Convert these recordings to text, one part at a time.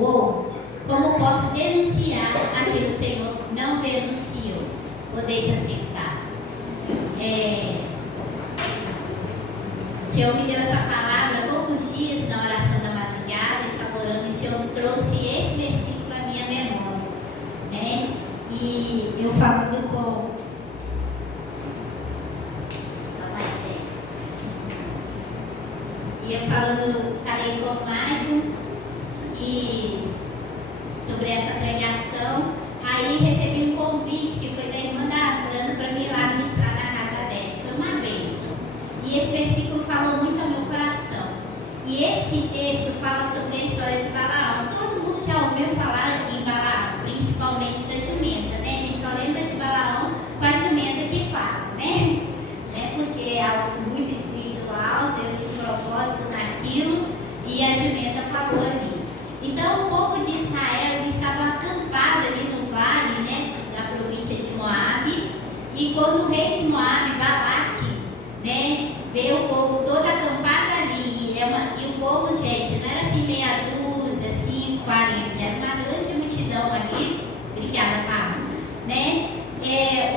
abençoou, como posso denunciar a quem o Senhor não denunciou? Podeis assentar. O Senhor me deu essa palavra há poucos dias na oração da madrugada, estava orando, e o Senhor me trouxe esse versículo à minha memória, né? E eu falando com... falei com o Mário e sobre essa pregação. Aí recebi um convite que foi da irmã da Brana para vir lá ministrar na casa dela. Foi uma bênção. E esse versículo falou muito ao meu coração. E esse texto fala sobre a história de Balaão. Todo mundo já ouviu falar em Balaão, principalmente da jumenta, né? A gente só lembra de Balaão com a jumenta que fala, né? Porque é algo muito espiritual, Deus tinha um propósito naquilo, e a jumenta falou ali. Então o povo de Israel estava acampado ali no vale, né, da província de Moabe, e quando o rei de Moabe, Balaque, né, vê o povo todo acampado ali, e o povo, gente, não era assim meia dúzia, 5, 40, era uma grande multidão ali. Obrigada, Pablo, né?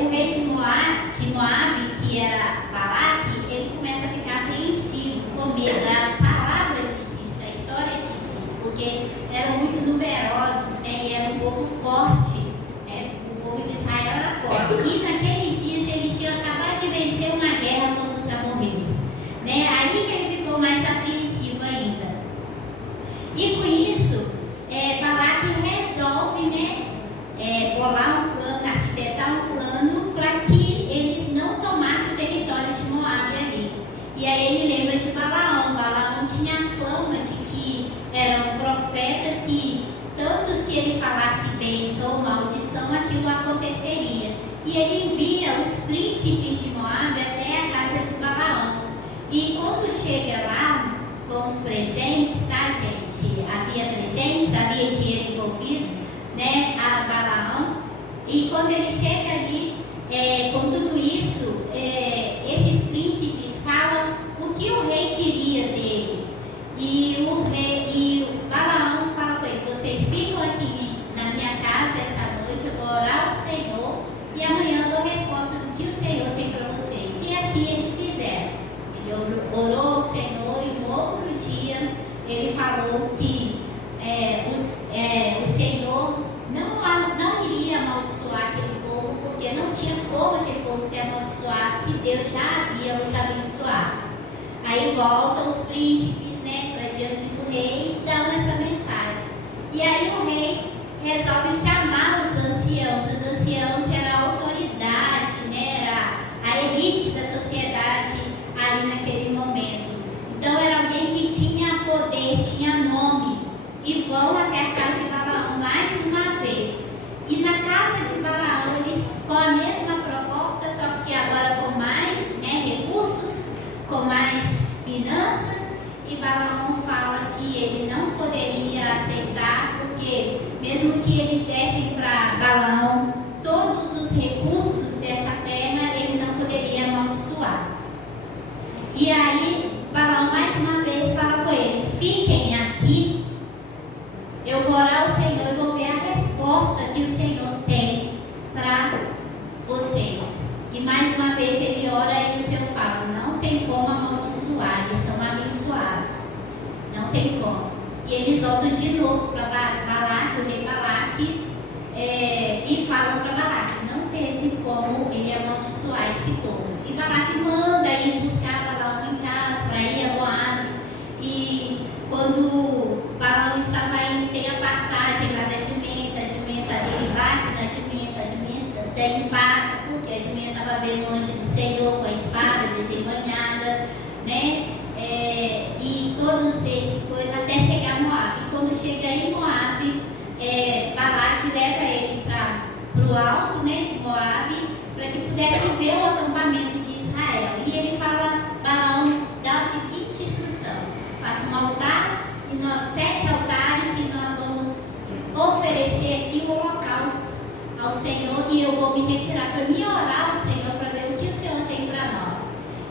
O rei de Moabe, que era Balaque, ele começa a ficar apreensivo, com medo. A palavra diz isso, a história diz isso, porque eram muito numerosos, né? E era um povo forte, né? O povo de Israel era forte. E naqueles dias eles tinham acabado de vencer uma guerra contra os amorreus, né? Aí que ele ficou mais apreensivo ainda. E com isso, Balaque resolve, né? Bolar um plano, arquitetar um plano para que eles não tomassem o território de Moabe ali. E aí ele lembra de Balaão. Balaão tinha a fama de que era um profeta que, tanto se ele falasse bênção ou maldição, aquilo aconteceria. E ele envia os príncipes de Moabe até a casa de Balaão. E quando chega lá, com os presentes, tá, gente? Havia presentes, havia dinheiro envolvido, né? A Balaão. E quando ele chega ali, com tudo isso, esses príncipes falam o que o rei queria dele. E o Balaão fala com ele: vocês ficam aqui na minha casa essa noite, eu vou orar ao Senhor e amanhã eu dou resposta do que o Senhor tem para vocês. E assim eles fizeram. Ele orou ao Senhor e no outro dia ele falou que o Senhor não iria amaldiçoar aquele povo, porque não tinha como aquele povo ser amaldiçoado se Deus já havia os abençoado. Aí voltam os príncipes, né, para diante do rei e dão essa mensagem. E aí o rei resolve chamar os anciãos. Os anciãos eram a autoridade, né, era a elite da sociedade ali naquele momento. Então era alguém que tinha poder, tinha nome. E vão até a casa de Balaão mais uma vez. E na casa de Balaão eles com a mesma proposta, só que agora com mais, né, recursos, com mais finanças. E Balaão fala que ele não poderia aceitar, porque mesmo que eles dessem para Balaão todos os recursos dessa terra, ele não poderia amaldiçoar. E aí Balaão mais uma vez fala com eles: fiquem aqui, eu vou orar ao Senhor e vou ver a resposta que o Senhor tem para vocês. E mais uma vez ele ora e o Senhor fala: não tem como amaldiçoar, eles são abençoados, não tem como. E eles voltam de novo para Balaque, o rei Balaque, e falam para Balaque: não teve como ele amaldiçoar esse povo. E Balaque manda ir buscar Balaão em casa para ir a Moabe. E quando Balaão estava indo, tem a passagem lá da jumenta, ele bate na jumenta, a jumenta tem impacto, porque a jumenta estava vendo o anjo do Senhor com a espada desembanhada, né? E todos esses coisas até chegar a Moabe. E quando chega em Moabe, Balaque leva ele para o alto, né, de Moabe, para que pudesse ver o acampamento de Israel. E ele fala, Balaão dá a seguinte instrução: faça um altar, 7 altares, e nós vamos oferecer aqui o holocausto ao Senhor, e eu vou me retirar para me orar ao Senhor, para ver o que o Senhor tem para nós.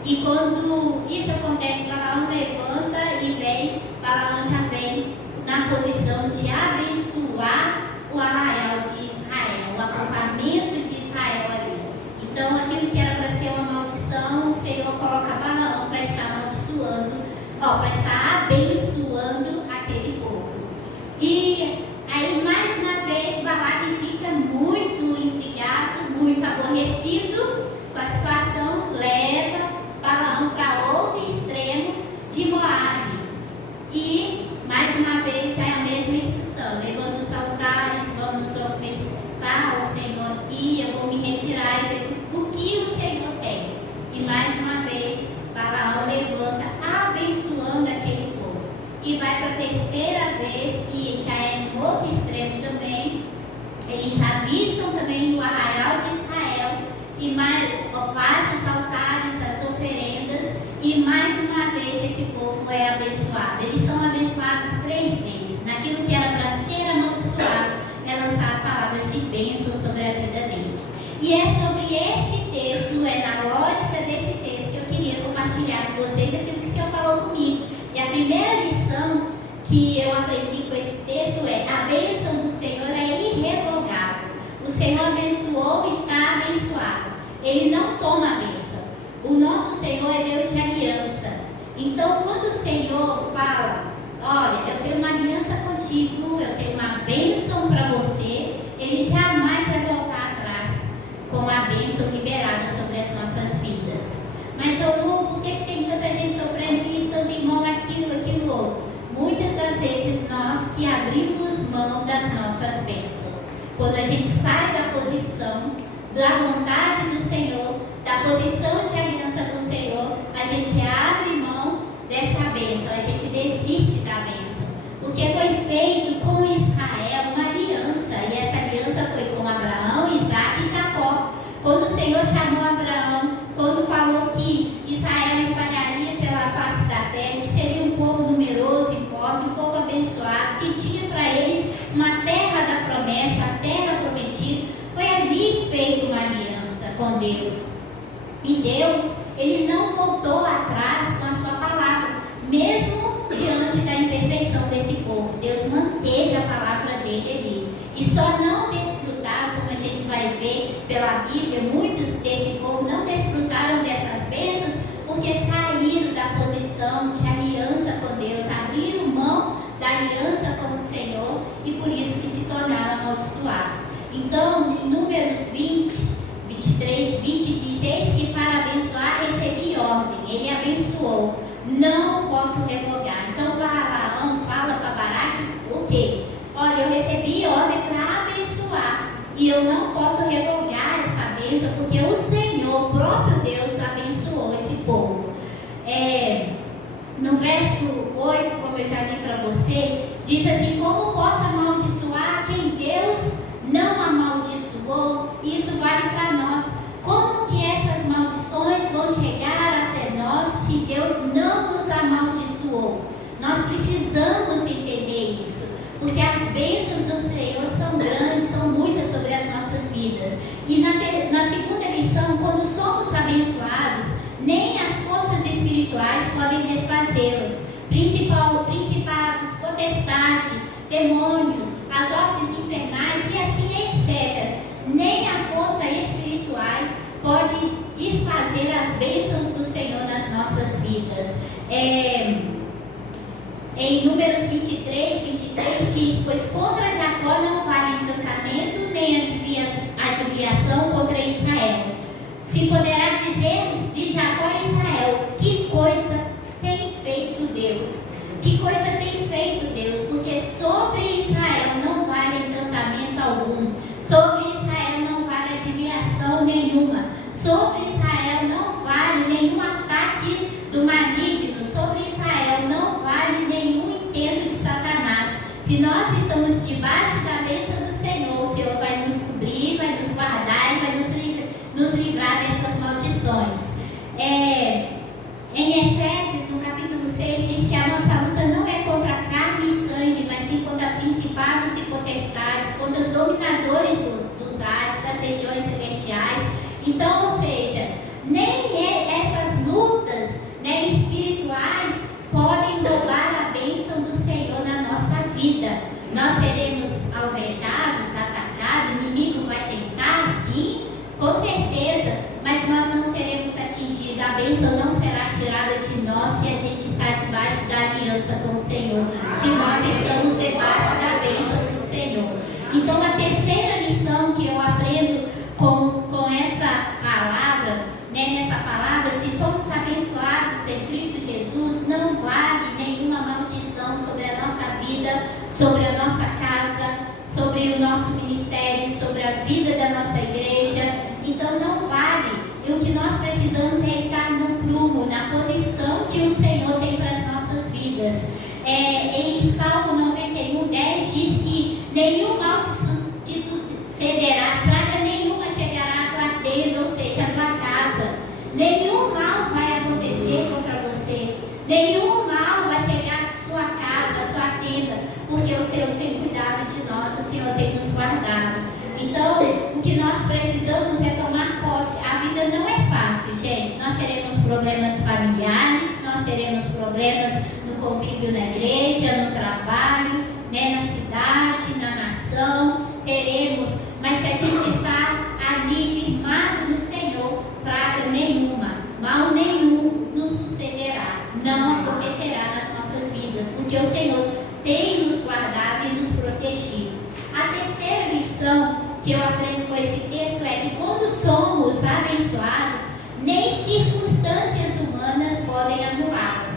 E quando isso acontece, Balaão levanta e vem, Balaão já vem na posição de abençoar abençoar o arraial de Israel, o acampamento de Israel ali. Então, aquilo que era para ser uma maldição, o Senhor coloca Balaão para estar amaldiçoando, para estar abençoando aquele povo. E aí, mais uma vez, Balaque fica muito intrigado, muito aborrecido com a situação, leva Balaão para outro extremo de Moabe. E, mais uma vez, é a mesma instrução: levando os altares, vamos ofertar ao Senhor aqui, eu vou me retirar e ver o que o Senhor tem. E, mais uma vez, Balaão levanta, abençoando aquele povo. E vai para a terceira vez, e já é no outro extremo também. Eles avistam também o arraial de Israel e faz os altares, as oferendas, e mais uma vez esse povo é abençoado. Eles são abençoados 3 vezes. Naquilo que era para ser amaldiçoado, é lançado palavras de bênção sobre a vida deles. E é sobre esse texto, é na lógica desse texto que eu queria compartilhar com vocês aquilo que o Senhor falou comigo. E a primeira lição que eu aprendi com esse texto é: a bênção do Senhor é irrevogável. O Senhor abençoou, está abençoado. Ele não toma a bênção. O nosso Senhor é Deus de aliança. Então, quando o Senhor fala: olha, eu tenho uma aliança contigo, eu tenho uma bênção para você, Ele jamais vai voltar atrás com a bênção liberada sobre as nossas vidas. Mas, Lu, por que tem tanta gente sofrendo isso, tanto irmão, aquilo outro? Muitas das vezes nós que abrimos mão das nossas bênçãos. Quando a gente sai da posição da vontade do Senhor, da posição de aliança com o Senhor, a gente abre mão dessa bênção, a gente desiste da bênção. Porque foi feito com Israel uma aliança, e essa aliança foi com Abraão, Isaac e Jacó. Quando o Senhor chamou Abraão, quando falou que Israel espalharia pela face da terra, que seria um povo numeroso e forte, um povo abençoado, que tinha para eles uma terra da promessa, a terra prometida, foi ali feita uma aliança com Deus. E Deus, Ele não voltou atrás com a sua palavra, mesmo diante da imperfeição desse povo. Deus manteve a palavra dele ali. E só não desfrutaram, como a gente vai ver pela Bíblia, muitos desse povo não desfrutaram dessas bênçãos porque saíram da posição de aliança com Deus, abriram mão da aliança com o Senhor e por isso que se tornaram amaldiçoados. Então, em Números 23, 20 diz: eis que para abençoar recebi ordem, ele abençoou, não posso revogar. Então, Balaão fala para Balaque o quê? Olha, eu recebi ordem para abençoar e eu não posso revogar essa bênção porque o Senhor, o próprio Deus, abençoou esse povo. No verso 8, como eu já li para você, diz assim: como posso amaldiçoar quem Deus não amaldiçoou? Isso vale para nós. Como que essas maldições vão chegar até nós se Deus não nos amaldiçoou? Nós precisamos entender isso, porque as bênçãos do Senhor são grandes, são muitas sobre as nossas vidas. E na segunda lição, quando somos abençoados, nem as forças espirituais podem desfazê-las. Principados, potestade, demônios, as hostes infernais e assim etc. Nem a força espirituais pode desfazer as bênçãos do Senhor nas nossas vidas. Em Números 23 diz: pois contra Jacó não vale encantamento, nem adivinhação contra Israel. Se poderá dizer de Jacó e Israel: que coisa tem feito Deus? Que coisa tem feito Deus? Porque sobre Israel não vale encantamento algum, sobre Israel não vale adivinhação nenhuma, sobre Israel não vale nenhum ataque do maligno, sobre Israel não vale nenhum intento de Satanás. Se nós estamos debaixo da bênção do Senhor, o Senhor vai nos cobrir, vai nos guardar e vai nos livrar dessas maldições. Em Efésios, no capítulo 6, diz que a nossa luta não é contra carne e sangue, mas sim contra principados e potestades, contra os dominadores dos ares, das regiões celestiais. Então, ou seja, nem essas lutas Senhor, se nós estamos debaixo da bênção do Senhor. Então, a terceira lição que eu aprendo com essa palavra, né, nessa palavra, se somos abençoados em Cristo Jesus, não vale nenhuma maldição sobre a nossa vida, sobre a nossa casa, sobre o nosso ministério, sobre a vida da nossa igreja. Então não vale. E o que nós precisamos é estar no prumo, na posição que o Senhor tem para as nossas vidas. Em Salmo 91:10 diz que nenhum mal te sucederá, praga nenhuma chegará à tua tenda, ou seja, à tua casa. Nenhum mal vai acontecer contra você. Nenhum mal vai chegar à sua casa, à sua tenda, porque o Senhor tem cuidado de nós, o Senhor tem nos guardado. Então, o que nós precisamos é tomar posse. A vida não é fácil, gente. Nós teremos problemas familiares, nós teremos problemas no convívio na igreja, no trabalho, né, na cidade, na nação. Teremos, mas se a gente está ali firmado no Senhor, praga nenhuma, mal nenhum nos sucederá, não acontecerá nas nossas vidas, porque o Senhor tem nos guardado e nos protegido. A terceira lição que eu aprendo com esse texto é que quando somos abençoados, nem circunstâncias humanas podem anulá-las.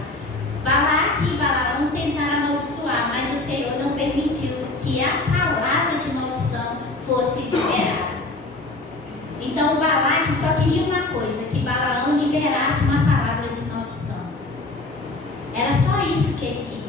Balaque e Balaão tentaram amaldiçoar, mas o Senhor não permitiu que a palavra de maldição fosse liberada. Então Balaque só queria uma coisa, que Balaão liberasse uma palavra de maldição. Era só isso que ele queria.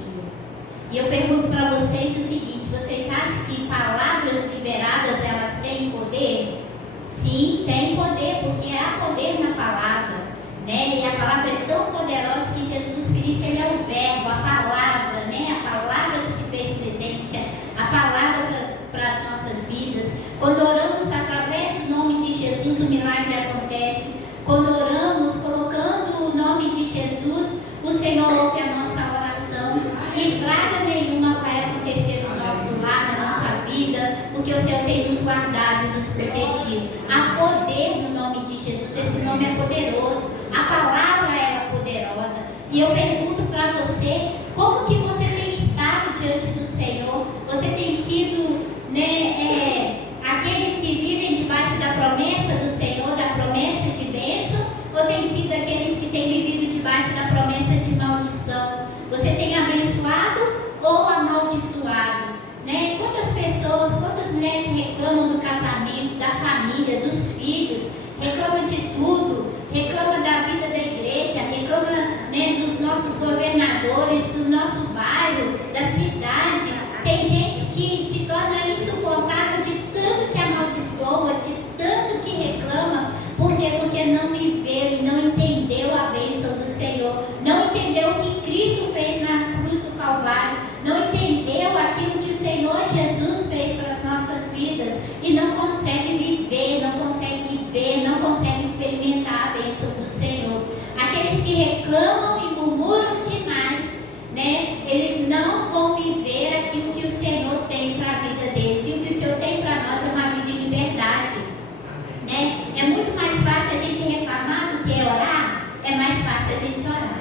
E eu pergunto para vocês o seguinte: vocês acham que palavras liberadas elas têm poder? Sim, tem poder, porque há poder na palavra, né? E a palavra é tão poderosa que Jesus Cristo, ele é o verbo, a palavra, né? A palavra que se fez presente, a palavra para as nossas vidas. Quando oramos através do nome de Jesus, o milagre acontece. Quando oramos colocando o nome de Jesus, o Senhor ouve a nossa oração. E praga nenhuma vai acontecer no nosso lar, na nossa vida, porque o Senhor tem nos guardado e nos protegido. Há poder no nome de Jesus, esse nome é poderoso, a palavra é poderosa. E eu pergunto para você, como que você tem estado diante do Senhor? Você tem sido, né, aqueles que vivem debaixo da promessa do Senhor, da promessa de bênção, ou tem sido aqueles que têm vivido debaixo da promessa de maldição? Você tem abençoado ou amaldiçoado? Né? Quantas pessoas, quantas mulheres reclamam do casamento, da família, dos filhos, reclamam de tudo, reclamam da vida da igreja, reclamam, né, dos nossos governadores, do nosso bairro, da cidade. Tem gente que se torna insuportável de tanto que amaldiçoa, de tanto que reclama. Por quê? Porque não viveu e não entendeu a bênção do Senhor, não entendeu o que Cristo fez na cruz do Calvário, não entendeu aquilo que o Senhor Jesus fez para as nossas vidas e não consegue viver, não consegue ver, não consegue experimentar a bênção do Senhor. Aqueles que reclamam e murmuram demais, né, eles não vão viver aquilo que o Senhor tem para a vida deles. E o que o Senhor tem para nós é uma vida em liberdade, né? É muito mais fácil a gente reclamar do que orar. É mais fácil a gente orar,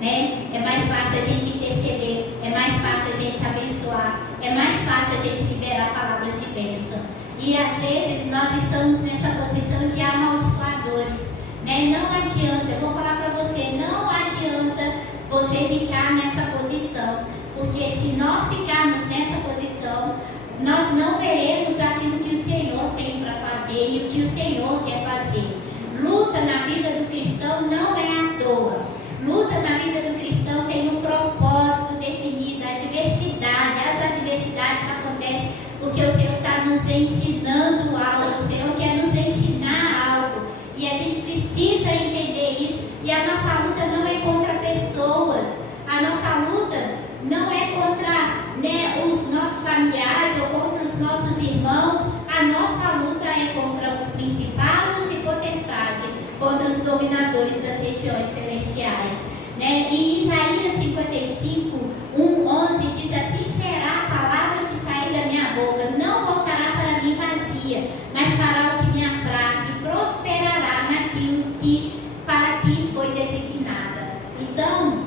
né? É mais fácil a gente interceder, é mais fácil a gente abençoar, é mais fácil a gente liberar palavras de bênção. E às vezes nós estamos nessa posição de amaldiçoadores, né? Não adianta, eu vou falar para você, não adianta você ficar nessa posição, porque se nós ficarmos nessa posição, nós não veremos aquilo que o Senhor tem para fazer e o que o Senhor quer fazer. Luta na vida do cristão não é à toa. Luta na vida do cristão tem um propósito definido. A adversidade, as adversidades acontecem porque o Senhor está nos ensinando algo. O Senhor quer nos ensinar algo. E a gente precisa entender isso. E a nossa luta não é contra pessoas. A nossa luta não é contra, né, os nossos familiares ou contra os nossos irmãos. A nossa luta é contra os principados e potestades, contra os dominadores das regiões celestiais, né? E Isaías 55, 11 diz assim: será a palavra que sair da minha boca, não voltará para mim vazia, mas fará o que me apraz e prosperará naquilo que para que foi designada. Então,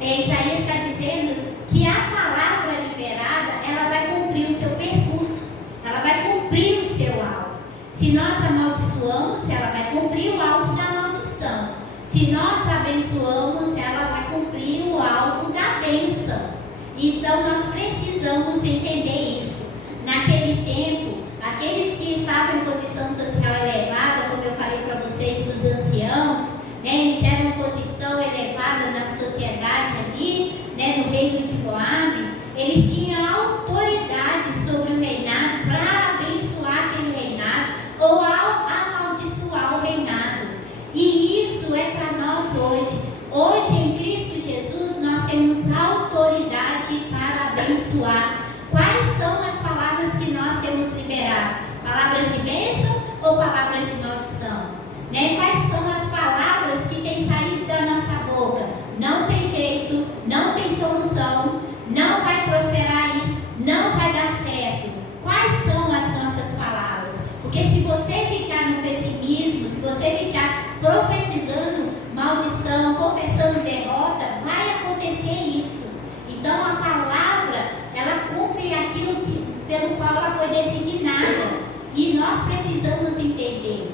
Isaías está dizendo que Se nós abençoamos, ela vai cumprir o alvo da bênção. Então nós precisamos entender isso. Naquele tempo, aqueles que estavam em posição social elevada, como eu falei para vocês, dos anciãos, eles eram uma posição elevada na sociedade ali, no reino de Moabe. Eles tinham autoridade sobre o reinado para abençoar aquele reinado ou amaldiçoar o reinado. E isso é para nós hoje. Hoje, em Cristo Jesus, nós temos autoridade para abençoar. Quais são as palavras que nós temos liberado? Palavras de bênção ou palavras de maldição? Quais são as palavras que têm saído da nossa boca? Não tem jeito, não tem solução, não vai prosperar isso, não vai dar certo. Quais são as nossas palavras? Porque se você ficar no pessimismo, se você ficar profetizando maldição, confessando derrota, vai acontecer isso. Então a palavra, ela cumpre aquilo pelo qual ela foi designada. E nós precisamos entender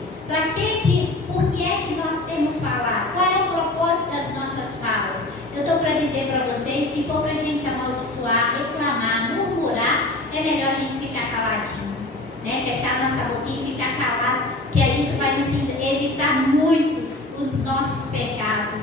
por que é que nós temos falado, qual é o propósito das nossas falas. Eu estou para dizer para vocês, se for para a gente amaldiçoar, reclamar, murmurar, é melhor a gente ficar caladinho, fechar a nossa boquinha e ficar calado, que aí isso vai nos evitar muito os nossos pecados,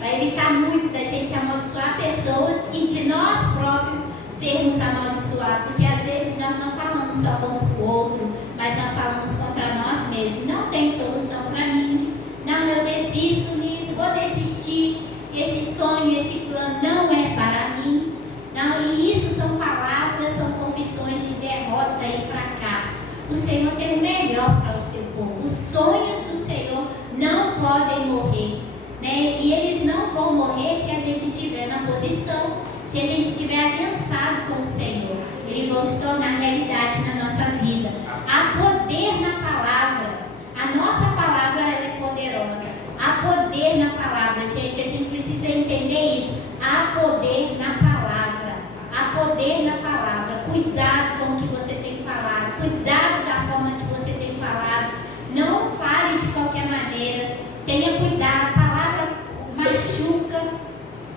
vai evitar muito da gente amaldiçoar pessoas e de nós próprios sermos amaldiçoados, porque às vezes nós não falamos só contra o outro, mas nós falamos contra nós mesmos. Não tem solução para mim, não, eu desisto nisso, vou desistir, esse sonho, esse plano não é para mim, não, e isso são palavras, são confissões de derrota e fracasso. O Senhor tem o melhor para o seu povo, os sonhos do Senhor não podem morrer, e eles não vão morrer se a gente estiver na posição, se a gente estiver aliançado com o Senhor, eles vão se tornar realidade na nossa vida. Há poder na palavra, a nossa palavra ela é poderosa. Há poder na palavra, gente, a gente precisa entender isso. Há poder na palavra, há poder na palavra. Cuidado com o que você tem falado, cuidado da forma que você tem falado. Não fale de qualquer maneira, tenha cuidado. A palavra machuca,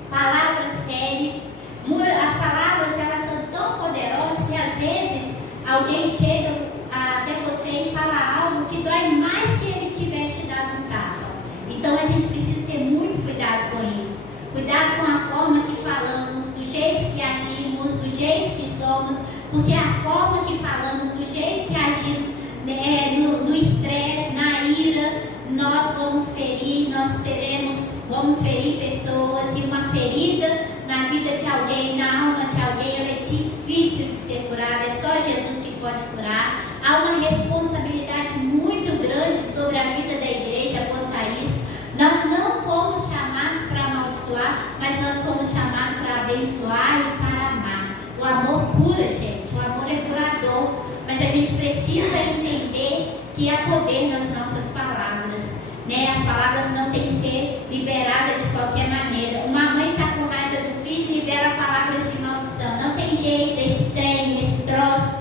palavras ferem. As palavras elas são tão poderosas que às vezes alguém chega até você e fala algo que dói mais se ele tivesse te dado um tapa. Então a gente precisa ter muito cuidado com isso. Cuidado com a forma que falamos, do jeito que agimos, do jeito que somos, porque a forma que falamos, do jeito que agimos, no estresse, na ira, nós vamos ferir, vamos ferir pessoas, e uma ferida na vida de alguém, na alma de alguém, ela é difícil de ser curada, é só Jesus que pode curar. Há uma responsabilidade muito grande sobre a vida da igreja quanto a isso. Nós não fomos chamados para amaldiçoar, mas nós fomos chamados para abençoar e para amar. O amor cura, gente, o amor é curador, mas a gente precisa entender que há poder nas nossas palavras, As palavras não têm que ser liberadas de qualquer maneira. Uma mãe está com raiva do filho, libera palavras de maldição. Não tem jeito, esse trem, esse troço,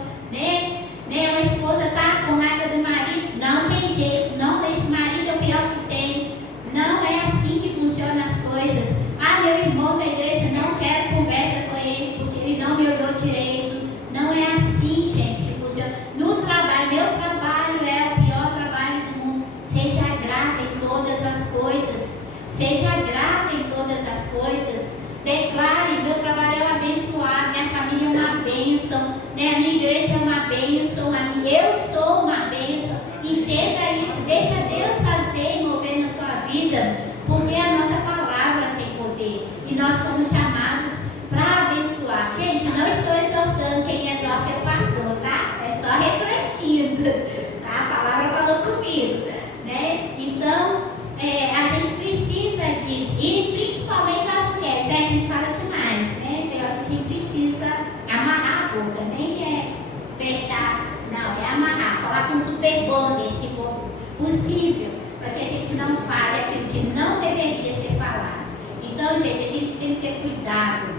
Uma esposa está com raiva do marido, não tem jeito, não, esse marido é o pior que tem. Não é assim que funcionam as coisas. Meu irmão da igreja, não quero conversa com ele, porque ele não me olhou direito. Não é assim, gente, que funciona. No trabalho, meu trabalho é o pior trabalho do mundo. Seja grata em todas as coisas. Seja grata em todas as coisas. Declare, meu trabalho é abençoado, minha família é uma bênção, a minha igreja é uma bênção, eu sou uma bênção. Entenda isso, deixa Deus fazer e mover na sua vida, porque a nossa palavra tem poder e nós fomos chamados para abençoar. Gente, não estou exortando, quem exorta é o pastor, tá? É só refletindo, tá? A palavra falou comigo, Então, a gente precisa disso, e principalmente as mulheres, a gente fala demais, Tem hora que a gente precisa amarrar a boca, nem é fechar, não, é amarrar, falar com super bonder, se for possível, para que a gente não fale aquilo que não deveria ser falado. Então, gente, a gente tem que ter cuidado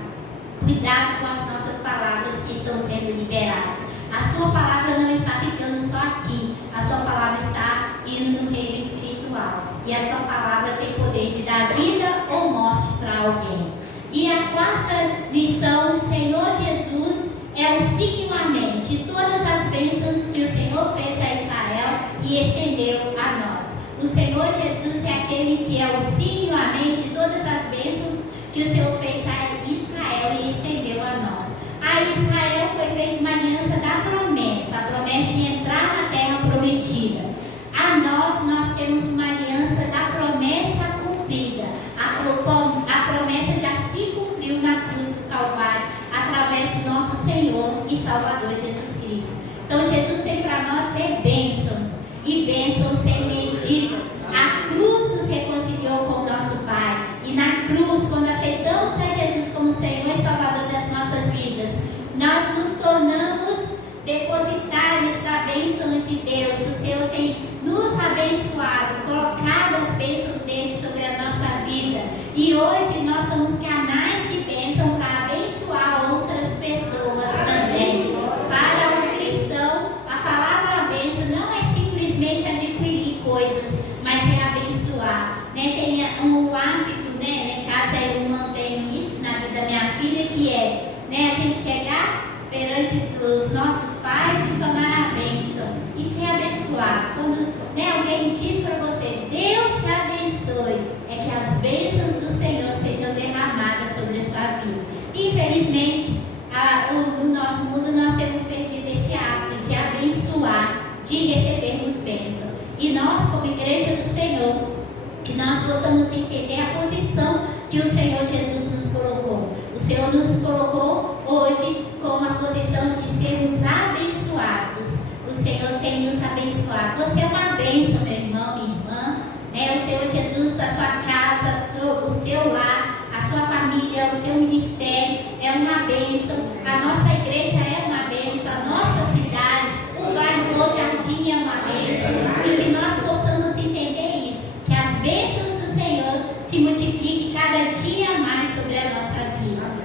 com as nossas palavras que estão sendo liberadas. A sua palavra não está ficando só aqui, a sua palavra está indo no reino espiritual. e a sua palavra tem poder de dar vida ou morte para alguém. E a quarta lição, o Senhor Jesus é o sim e o amém de todas as bênçãos que o Senhor fez a Israel e estendeu a nós. O Senhor Jesus é aquele que é o sim e o amém de todas as bênçãos que o Senhor fez a Israel e estendeu a nós. A Israel foi feita uma aliança da promessa, a promessa de entrar na terra prometida. A nós temos uma aliança da promessa cumprida. A promessa já se cumpriu na cruz do Calvário, através do nosso Senhor e Salvador Jesus Cristo. Então Jesus tem para nós bênçãos, e bênçãos sem medida. A cruz nos reconciliou com o nosso Pai, e na cruz, quando aceitamos a Jesus como Senhor e Salvador das nossas vidas, nós nos tornamos depositários da bênção de Deus. O Senhor tem nos abençoado, colocado as bênçãos dele sobre a nossa vida, e hoje nós somos canais de bênção para abençoar outras pessoas também. Para o cristão, a palavra bênção não é simplesmente adquirir coisas, mas é abençoar, né? Tem um hábito, né? Em casa eu mantenho isso na vida da minha filha, que é, né, a gente chegar perante os nossos pais e tomar a bênção e ser abençoado. Quando, né, alguém diz para você, Deus te abençoe, é que as bênçãos do Senhor sejam derramadas sobre a sua vida. Infelizmente, no nosso mundo nós temos perdido esse hábito de abençoar, de recebermos bênção. E nós, como igreja do Senhor, que nós possamos entender a posição que o Senhor Jesus nos colocou. O Senhor nos colocou hoje com a posição de sermos abençoados. O Senhor tem nos abençoado. Você é uma bênção, meu irmão, minha irmã, né? O Senhor Jesus, a sua casa, o seu lar, a sua família, o seu ministério é uma bênção. A nossa igreja é uma bênção. A nossa cidade, o bairro Bom Jardim é uma bênção. E que nós possamos entender isso, que as bênçãos do Senhor se multipliquem cada dia mais sobre a nossa vida.